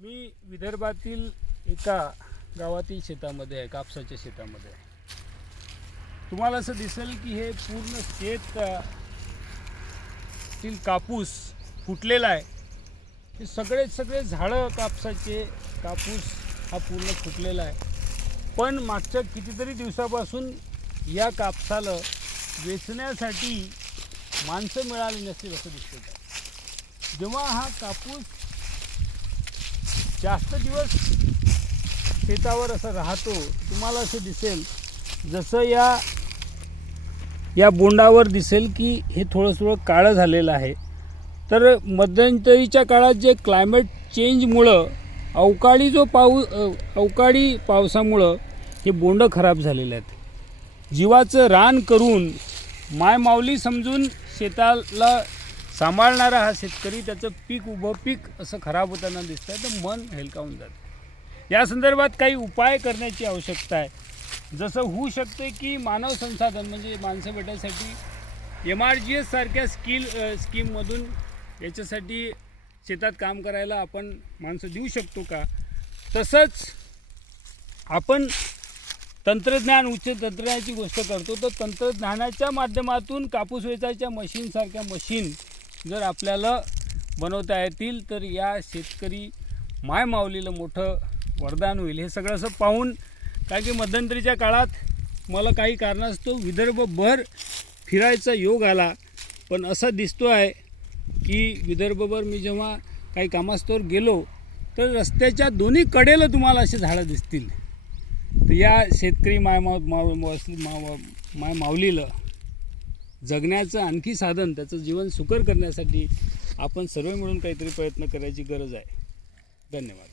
मी विदर्भातील एका गावातील शेतामध्ये आहे, कापसाच्या शेतामध्ये आहे. तुम्हाला असं दिसेल की हे पूर्ण शेतातील कापूस फुटलेला आहे. हे सगळे झाडं कापसाचे, कापूस हा पूर्ण फुटलेला आहे. पण मागच्या कितीतरी दिवसापासून या कापसाला वेचण्यासाठी माणसं मिळाली नसतील असं दिसतं. जेव्हा हा कापूस जास्त दिवस शेतावर असं राहतो, तुम्हाला असं दिसेल जसं या बोंडावर दिसेल की हे थोडं काळं झालेलं आहे. तर मध्यंतरीच्या काळात जे क्लायमेट चेंजमुळं अवकाळी पावसामुळं हे बोंड खराब झालेले आहेत. जीवाचं रान करून मायमाऊली समजून शेताला सांभाळणारा हा शेतकरी त्याचं उभं पीक असं खराब होताना दिसतं. तर मन हेलकावून जातं. या संदर्भात काही उपाय करण्याची आवश्यकता आहे. जसं होऊ शकते की मानव संसाधन म्हणजे माणसं भेटायसाठी MRGS सारख्या स्कीममधून याच्यासाठी शेतात काम करायला आपण माणसं देऊ शकतो का. तसंच आपण उच्च तंत्रज्ञानाची गोष्ट करतो, तर तंत्रज्ञानाच्या माध्यमातून कापूस वेचायच्या मशीनसारख्या मशीन जर आपल्याला बनवता येतील तर या शेतकरी मायमाऊलीला मोठं वरदान होईल. हे सगळं असं पाहून, कारण की मध्यंतरीच्या काळात मला काही कारणास्तव विदर्भभर फिरायचा योग आला, पण असं दिसतो आहे की विदर्भभर मी जेव्हा काही कामास्तवर गेलो तर रस्त्याच्या दोन्ही कडेला तुम्हाला असे झाडं दिसतील. तर या शेतकरी मायमाऊलीला जगण्याचं आणखी साधन, त्याचं जीवन सुकर करण्यासाठी आपण सर्व मिळून काहीतरी प्रयत्न करायची गरज आहे. धन्यवाद.